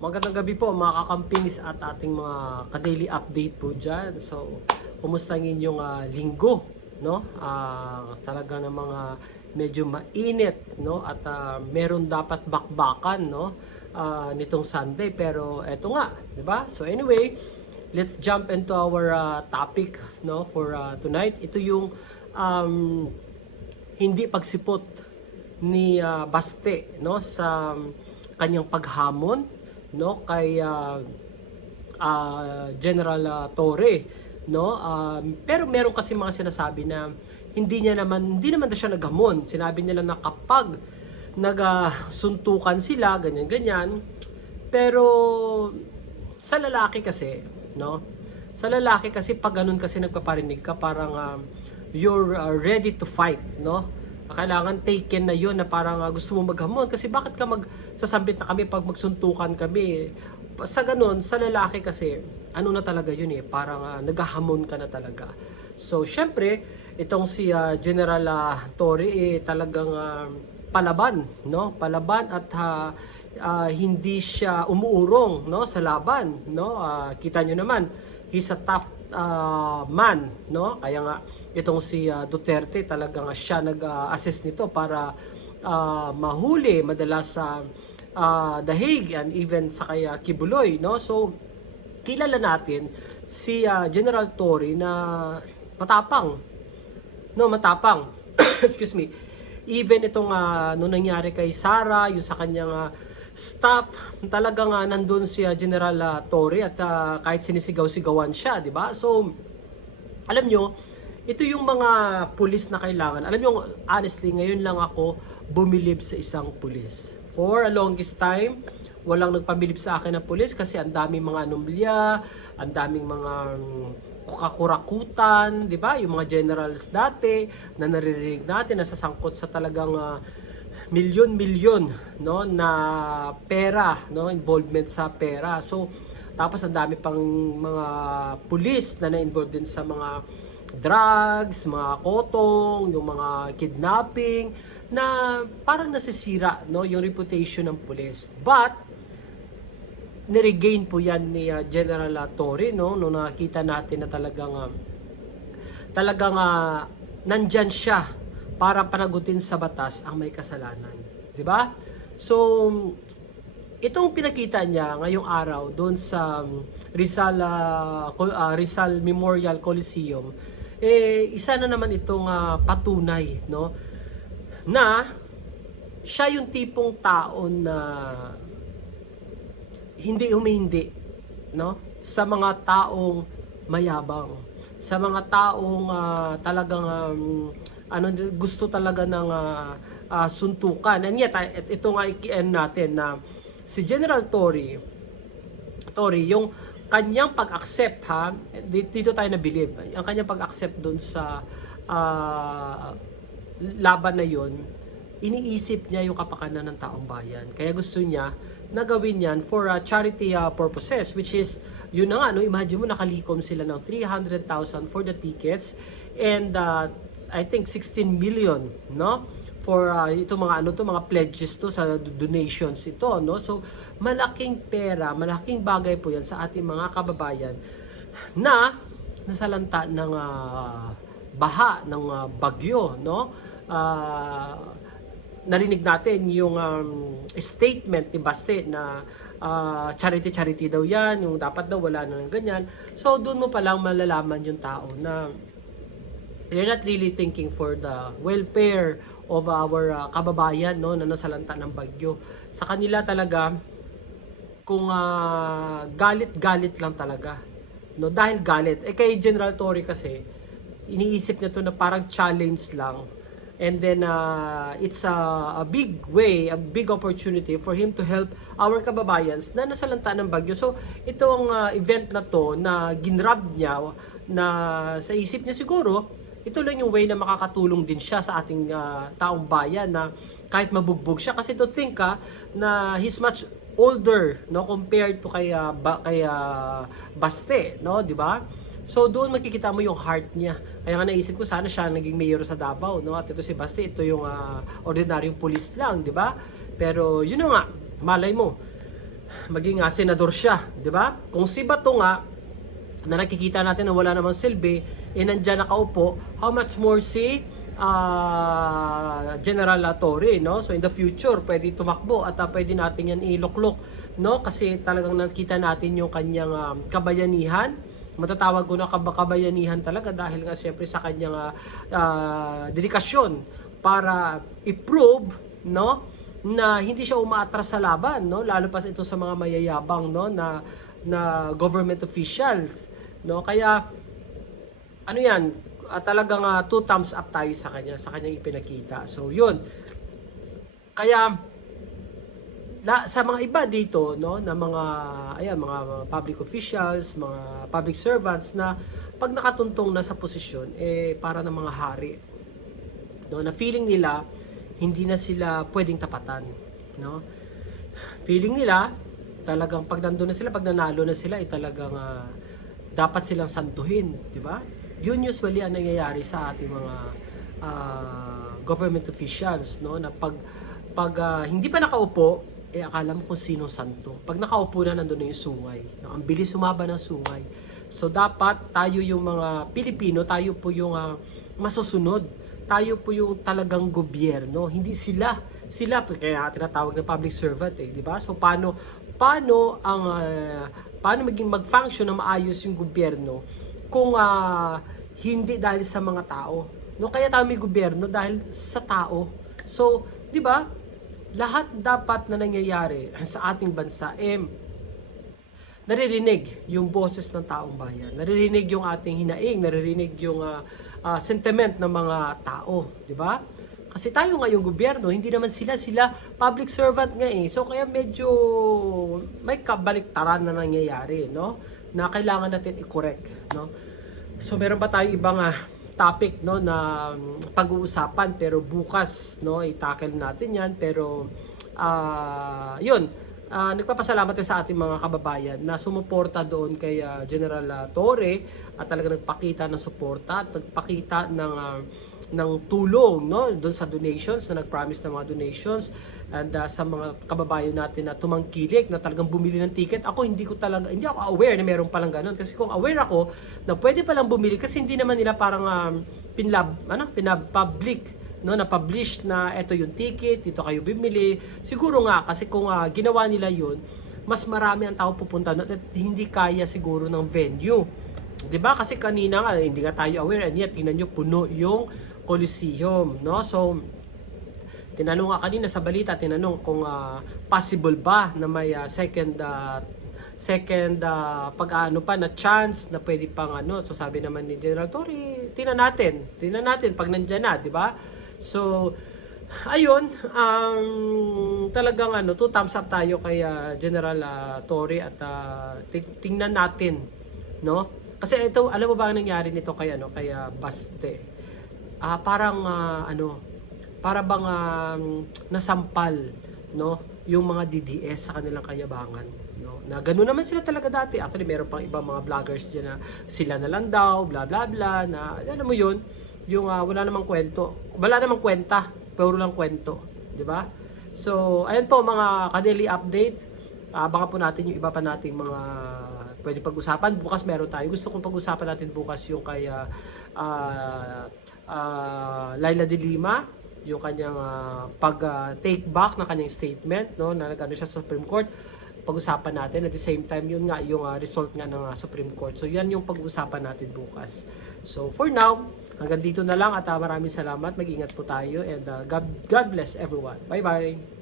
Magandang gabi po mga kakampings at ating mga ka-daily update po dyan. So, kumusta ang inyong ah, linggo? No? Ah, talaga ng mga medyo mainit no? at ah, meron dapat bakbakan no? Ah, nitong Sunday. Pero eto nga, di ba? So anyway, let's jump into our ah, topic no? for ah, tonight. Ito yung um, hindi pagsipot ni ah, Baste no sa um, kanyang paghamon no kay ah, ah, General ah, Torre no? Um, pero meron kasi mga sinasabi na hindi niya naman hindi naman daw siya naghamon. Sinabi niya lang na kapag nagasuntukan sila ganyan ganyan. Pero sa lalaki kasi no? Sa lalaki kasi pag ganun kasi nagpaparinig ka parang ah, you're ah, ready to fight no kailangan taken na yun na parang ah, gusto mo maghamon. Kasi bakit ka magsasambit na kami pag magsuntukan kami? Sa ganun sa lalaki kasi ano na talaga yun eh parang ah, naghahamon ka na talaga. So syempre itong si ah, General ah, Torre eh talagang ah, palaban no? Palaban at ah, ah, hindi siya umuurong no? Sa laban no? Ah, kita nyo naman he's a tough ah, man no? Kaya nga itong si ah, Duterte talagang siya nag-assist nito para ah, mahuli madalas sa ah, Dahig and even sa kaya Kibuloy no? So kilala natin si ah, General Torre na matapang no? Matapang. Excuse me. Even itong uh, nung nangyari kay Sara yung sa kanyang ah, staff talagang uh, nandun si ah, General ah, Torre at ah, kahit sinisigaw-sigawan siya di ba? So alam nyo ito yung mga pulis na kailangan alam nyo honestly ngayon lang ako bumilib sa isang pulis for a longest time walang nagpabilib sa akin na pulis kasi ang daming mga anomalya ang daming mga mm, kakurakutan, di ba? Yung mga generals dati na naririnig natin nasasangkot sa talagang ah, milyon-milyon no na pera, no involvement sa pera. So tapos ang dami pang mga pulis na na-involved din sa mga drugs, mga kotong, yung mga kidnapping na parang nasisira no yung reputation ng pulis. But niregain po yan ni ah, General Torre no no nakita natin na talagang ah, talagang ah, nandyan siya para panagutin sa batas ang may kasalanan, di ba? So itong pinakita niya ngayong araw doon sa um, Rizal ah, Rizal Memorial Coliseum eh isa na naman itong ah, patunay no? Na siya yung tipong tao na hindi humindi no? Sa mga taong mayabang. Sa mga taong ah, talagang um, ano gusto talaga ng ah, ah, suntukan. And yet et- ito nga i natin na si General Tory Tory yung kanyang pag-accept ha di- dito tayo nabilib ang kanyang pag-accept doon sa ah, laban na yon iniisip niya yung kapakanan ng taong bayan. Kaya gusto niya na gawin yan for uh, charity uh, purposes, which is, yun na nga, no, imagine mo, nakalikom sila ng 300,000 for the tickets and uh, I think 16 million, no? For uh, ito mga ano to mga pledges to sa donations ito, no? So, malaking pera, malaking bagay po yan sa ating mga kababayan na nasalanta ng ah, baha ng ah, bagyo, no? Ah, narinig natin yung um, statement ni Baste na ah, charity-charity daw yan, yung dapat daw wala na ng ganyan. So, doon mo palang malalaman yung tao na they're not really thinking for the welfare of our ah, kababayan no, na nasalanta ng bagyo. Sa kanila talaga, kung ah, galit-galit lang talaga. No, dahil galit. Eh kay General Torre kasi, iniisip niya to na parang challenge lang. And then uh, it's a, a big way, a big opportunity for him to help our kababayans na nasalanta ng bagyo. So itong uh, event na to na ginrab niya na sa isip niya siguro, ito lang yung way na makakatulong din siya sa ating uh, taong bayan na kahit mabugbog siya kasi to think ka na he's much older no compared to kay uh, ba, kay uh, Baste no di ba So doon makikita mo yung heart niya. Kaya nga naisip ko sana siya naging mayor sa Davao, no? At ito si Basti, ito yung ah, ordinaryong pulis lang, di ba? Pero yun na nga, malay mo. maging ah, senador siya, di ba? Kung si Bato nga, na nakikita natin na wala namang silbi, eh nandyan nakaupo, how much more si ah, General Torre, no? So in the future, pwede tumakbo at ah, pwede natin yan iluklok, no? Kasi talagang nakita natin yung kanyang ah, kabayanihan, matatawag ko na kab- kabayanihan talaga dahil nga siyempre sa kanyang ah, ah, dedikasyon para i-prove, no? na hindi siya umaatras sa laban no lalo pa ito sa mga mayayabang no na na government officials no? Kaya ano yan? Ah, talagang ah, two thumbs up tayo sa kanya sa kanyang ipinakita. So yun. Kaya la, sa mga iba dito no? Na mga ayan mga public officials mga public servants na pag nakatuntong na sa posisyon eh para ng mga hari no? Na feeling nila hindi na sila pwedeng tapatan no? Feeling nila talagang pag nandun na sila pag nanalo na sila ay talagang ah, dapat silang santuhin di ba yun usually ang nangyayari sa ating mga ah, government officials no na pag pag ah, hindi pa nakaupo eh akala mo kung sino santo pag nakaupo na nandun na yung sungay no? ang bilis sumaba ng sungay so dapat tayo yung mga Pilipino tayo po yung ah, masusunod tayo po yung talagang gobyerno, hindi sila. Sila kaya tinatawag na public servant eh, di ba? So paano paano ang ah, paano maging mag-function na maayos yung gobyerno kung ah, hindi dahil sa mga tao. No, kaya tayo may gobyerno dahil sa tao. So, di ba? Lahat dapat na nangyayari sa ating bansa eh naririnig yung boses ng taong bayan. Naririnig yung ating hinaing, naririnig yung ah, ah, sentiment ng mga tao, di ba? Kasi tayo nga yung gobyerno, hindi naman sila, sila public servant nga eh. So kaya medyo may kabaliktaran na nangyayari, no? Na kailangan natin i-correct, no? So meron pa tayo ibang ah, topic no na mm, pag-uusapan pero bukas no i-tackle natin 'yan pero ah 'yun Ah, nagpapasalamat sa ating mga kababayan na sumuporta doon kay ah, General ah, Torre at talaga nagpakita ng suporta at nagpakita ng ah, ng tulong no doon sa donations na nag-promise ng mga donations and ah, sa mga kababayan natin na tumangkilik na talagang bumili ng ticket ako hindi ko talaga hindi ako aware na meron palang ganun kasi kung aware ako na pwede palang bumili kasi hindi naman nila parang ah, pinlab ano pinab-public no na publish na ito yung ticket, dito kayo bibili. Siguro nga kasi kung ah, ginawa nila yun, mas marami ang tao pupunta doon at hindi kaya siguro ng venue. 'Di ba? Kasi kanina nga hindi nga tayo aware and yet tingnan niyo puno yung Coliseum, no? So tinanong nga kanina sa balita, tinanong kung ah, possible ba na may ah, second ah, second ah, pag-ano pa na chance na pwede pang ano. So sabi naman ni General Torre, tingnan natin. Tingnan natin pag nandiyan na, 'di ba? So ayun, um, talagang ano, two thumbs up tayo kay ah, General ah, Torre at ting- tingnan natin, no? Kasi ito, alam mo ba ang nangyari nito kay ano, kay ah, Baste? Ah, parang ah, ano, para bang um, nasampal, no, yung mga DDS sa kanilang kayabangan, no? Na ganoon naman sila talaga dati. Actually, meron pang ibang mga vloggers diyan na sila na lang daw, bla bla bla, na alam mo 'yun, yung ah, wala namang kwento. Wala namang kwenta, pero lang kwento, 'di ba? So, ayun po mga ka-daily update. Abangan po natin yung iba pa nating mga pwede pag-usapan. Bukas meron tayo. Gusto kong pag-usapan natin bukas yung kay ah, ah, ah, Laila de Lima, yung kanyang ah, pag ah, take back ng kanyang statement, no, na nag-ano siya sa Supreme Court pag-usapan natin at the same time yun nga yung ah, result nga ng ah, Supreme Court. So yan yung pag-usapan natin bukas. So for now, hanggang dito na lang at ah, maraming salamat. Mag-ingat po tayo and ah, God, God bless everyone. Bye-bye.